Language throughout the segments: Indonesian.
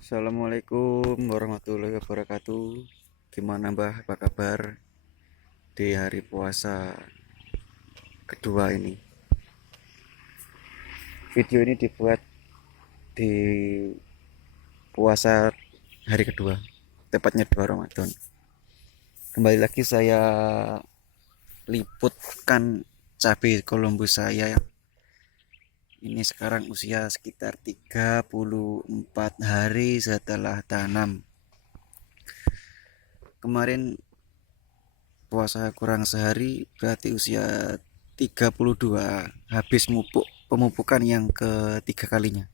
Assalamualaikum warahmatullahi wabarakatuh. Gimana Mbah, apa kabar di hari puasa kedua ini? Video ini dibuat di puasa hari kedua, tepatnya 2 Ramadan. Kembali lagi saya liputkan cabai Columbus saya. Ini sekarang usia sekitar 34 hari setelah tanam. Kemarin puasa kurang sehari berarti usia 32, habis pemupukan yang ketiga kalinya.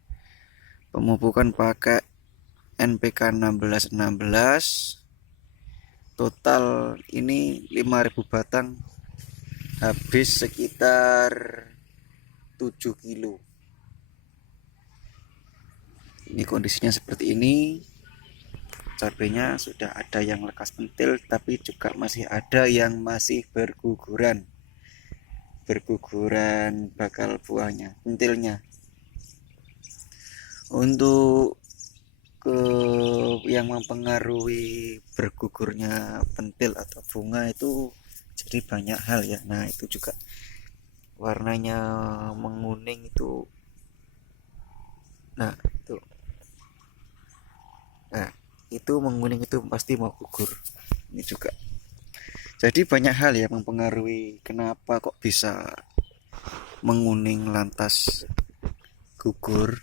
Pemupukan pakai NPK 1616, total ini 5.000 batang, habis sekitar 7 kilo. Ini kondisinya seperti ini. Cabenya sudah ada yang lekas pentil, tapi juga masih ada yang masih berguguran bakal buahnya, pentilnya. Untuk yang mempengaruhi bergugurnya pentil atau bunga itu jadi banyak hal ya. Nah, itu juga warnanya menguning itu. Nah, itu. Nah, itu menguning itu pasti mau gugur. Ini juga. Jadi banyak hal ya mempengaruhi kenapa kok bisa menguning lantas gugur.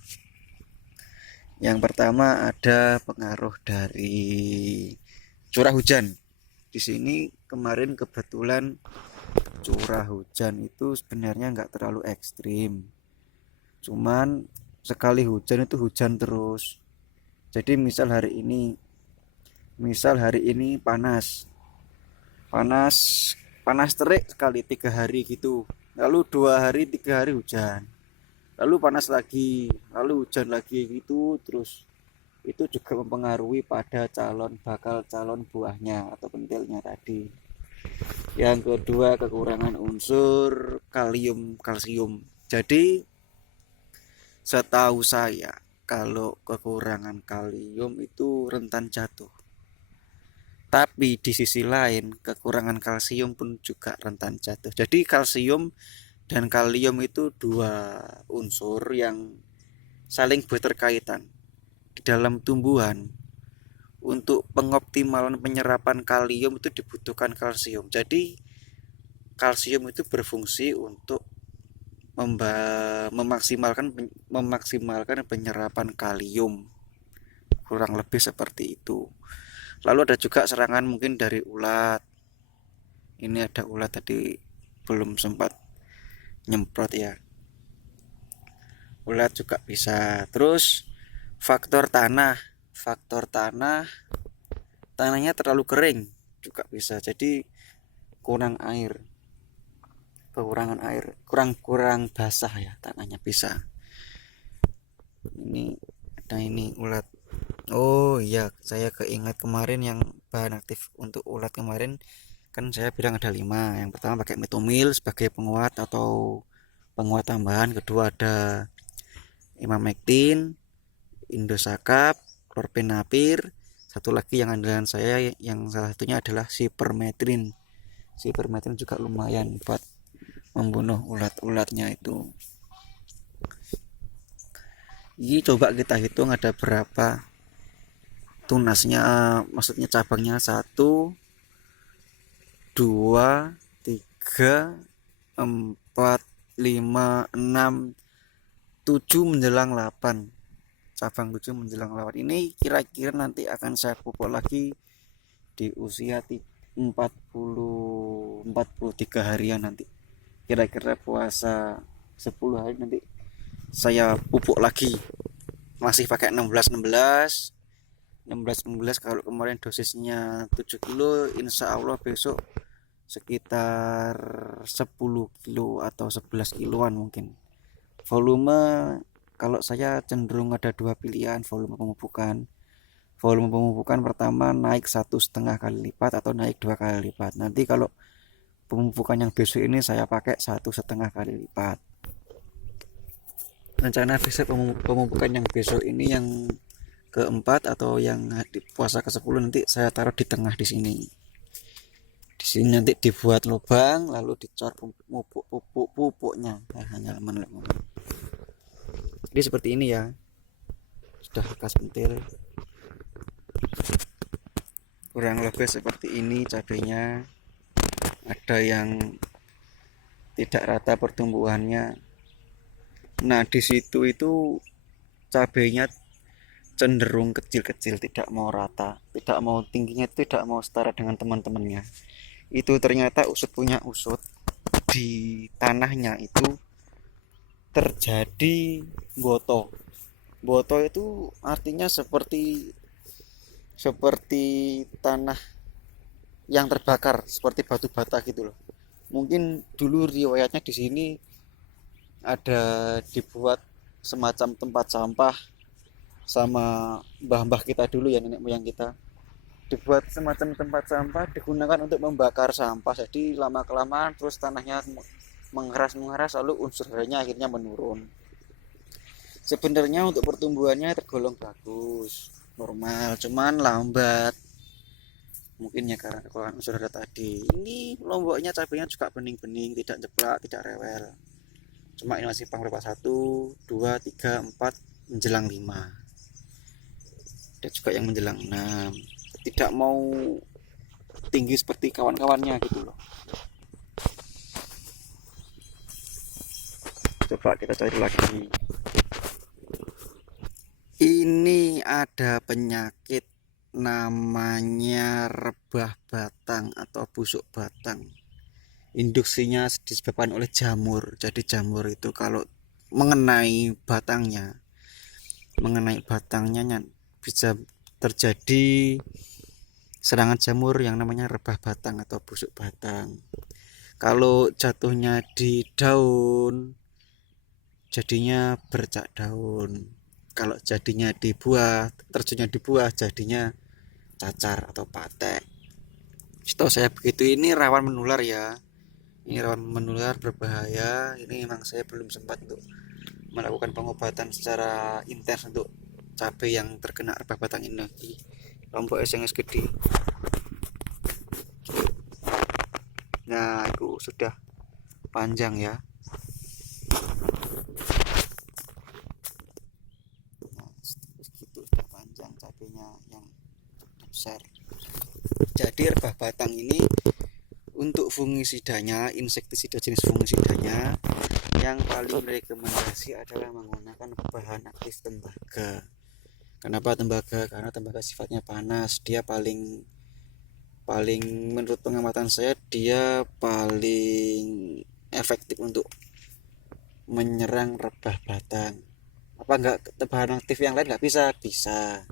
Yang pertama ada pengaruh dari curah hujan. Di sini kemarin kebetulan curah hujan itu sebenarnya nggak terlalu ekstrim. Cuman sekali hujan itu hujan terus. Jadi misal hari ini panas, panas, panas terik sekali 3 hari gitu. Lalu 2 hari, 3 hari hujan. Lalu panas lagi, lalu hujan lagi gitu terus. Itu juga mempengaruhi pada bakal calon buahnya atau pentilnya tadi. Yang kedua, kekurangan unsur kalium kalsium. Jadi setahu saya kalau kekurangan kalium itu rentan jatuh. Tapi di sisi lain kekurangan kalsium pun juga rentan jatuh. Jadi kalsium dan kalium itu dua unsur yang saling berterkaitan di dalam tumbuhan. Untuk pengoptimalan penyerapan kalium itu dibutuhkan kalsium. Jadi kalsium itu berfungsi untuk memaksimalkan penyerapan kalium, kurang lebih seperti itu. Lalu ada juga serangan mungkin dari ulat. Ini ada ulat tadi belum sempat nyemprot ya. Ulat juga bisa. Terus faktor tanahnya terlalu kering juga bisa. Jadi kurang air, kurang basah ya tanahnya bisa. Ini ada ini ulat. Oh iya, saya keingat kemarin yang bahan aktif untuk ulat kemarin kan saya bilang ada 5. Yang pertama pakai metomil sebagai penguat atau penguat tambahan. Kedua ada imamectin, indosakap, klorpenapir. Satu lagi yang andalan saya yang salah satunya adalah sipermetrin. Sipermetrin juga lumayan buat membunuh ulat-ulatnya itu. Ini coba kita hitung ada berapa tunasnya, maksudnya cabangnya 1, 2, 3, 4, 5, 6, 7 menjelang 8. Cabang 7 menjelang 8 ini kira-kira nanti akan saya pupuk lagi di usia 43 harian nanti. Kira-kira puasa 10 hari nanti saya pupuk lagi. Masih pakai 16-16 kalau kemarin dosisnya 7 kilo, insya Allah besok sekitar 10 kilo atau 11 kiloan mungkin. Volume kalau saya cenderung ada 2 pilihan volume pemupukan. Volume pemupukan pertama naik 1,5 kali lipat atau naik 2 kali lipat. Nanti kalau pemupukan yang besok ini saya pakai 1,5 kali lipat. Rencana besok pemupukan yang besok ini yang keempat atau yang di puasa ke-10 nanti saya taruh di tengah di sini. Di sini nanti dibuat lubang lalu dicor pupuknya. Halaman. Jadi seperti ini ya. Sudah bekas pentil. Kurang lebih seperti ini cabenya. Ada yang tidak rata pertumbuhannya. Nah, di situ itu cabenya cenderung kecil-kecil, tidak mau rata, tidak mau tingginya, tidak mau setara dengan teman-temannya. Itu ternyata usut punya usut, di tanahnya itu terjadi boto. Boto itu artinya seperti tanah yang terbakar, seperti batu bata gitu loh. Mungkin dulu riwayatnya di sini ada dibuat semacam tempat sampah sama mbah-mbah kita dulu ya, nenek moyang kita, dibuat semacam tempat sampah digunakan untuk membakar sampah. Jadi lama kelamaan terus tanahnya mengeras lalu unsur harinya akhirnya menurun. Sebenarnya untuk pertumbuhannya tergolong bagus, normal, cuman lambat. Mungkin ya karena kekurangan unsur hara tadi. Ini lomboknya cabenya juga bening-bening, tidak jeplak, tidak rewel. Cuma ini masih pang berapa, 1, 2, 3, 4, menjelang 5. Ada juga yang menjelang 6. Tidak mau tinggi seperti kawan-kawannya gitu loh. Coba kita cari lagi. Ini ada penyakit namanya rebah batang atau busuk batang. Induksinya disebabkan oleh jamur. Jadi jamur itu kalau mengenai batangnya bisa terjadi serangan jamur yang namanya rebah batang atau busuk batang. Kalau jatuhnya di daun jadinya bercak daun. Kalau jadinya di buah, terjunnya di buah jadinya cacar atau patek. Setahu saya begitu. Ini rawan menular ya. Ini rawan menular, berbahaya. Ini memang saya belum sempat untuk melakukan pengobatan secara intens untuk cabai yang terkena rebah batang ini. Lombok SNS gede. Nah, itu sudah panjang ya. Cabenya yang besar. Jadi rebah batang ini untuk fungisidanya, insektisida jenis fungisidanya yang paling rekomendasi adalah menggunakan bahan aktif tembaga. Kenapa tembaga? Karena tembaga sifatnya panas. Dia paling menurut pengamatan saya dia paling efektif untuk menyerang rebah batang. Apa enggak bahan aktif yang lain enggak bisa? Bisa.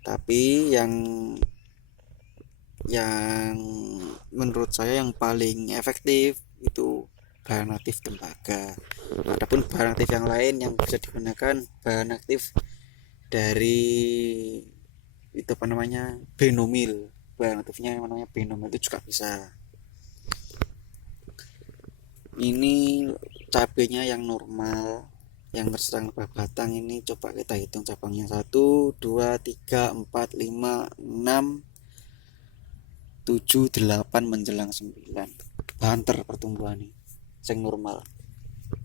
Tapi yang menurut saya yang paling efektif itu bahan aktif tembaga. Adapun bahan aktif yang lain yang bisa digunakan bahan aktif dari itu apa namanya, benomil. Bahan aktifnya yang namanya benomil itu juga bisa. Ini cabenya yang normal, yang terserang rebah batang ini coba kita hitung cabangnya. 1, 2, 3, 4, 5, 6, 7, 8 menjelang 9. Banter pertumbuhan ini sing normal.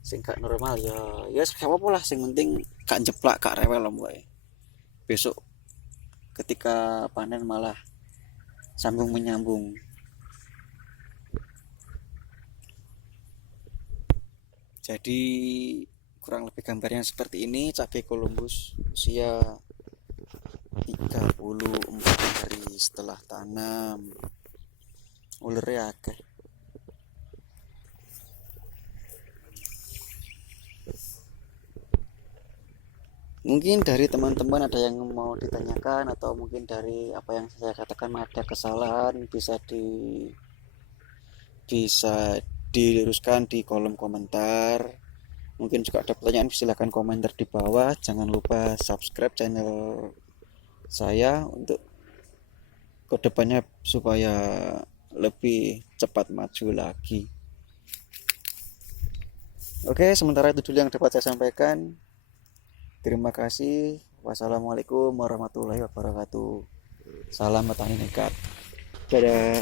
Sing gak normal ya gak apa-apa lah, sing penting gak jeplak, gak rewel loh. Besok ketika panen malah sambung menyambung. Jadi kurang lebih gambarnya seperti ini. Cabai Columbus usia 34 hari setelah tanam. Ulernya akeh. Mungkin dari teman-teman ada yang mau ditanyakan, atau mungkin dari apa yang saya katakan ada kesalahan, bisa diluruskan di kolom komentar. Mungkin juga ada pertanyaan, silahkan komentar di bawah. Jangan lupa subscribe channel saya untuk kedepannya supaya lebih cepat maju lagi. Oke, sementara itu dulu yang dapat saya sampaikan. Terima kasih. Wassalamualaikum warahmatullahi wabarakatuh. Salam petani nekat. Dadah.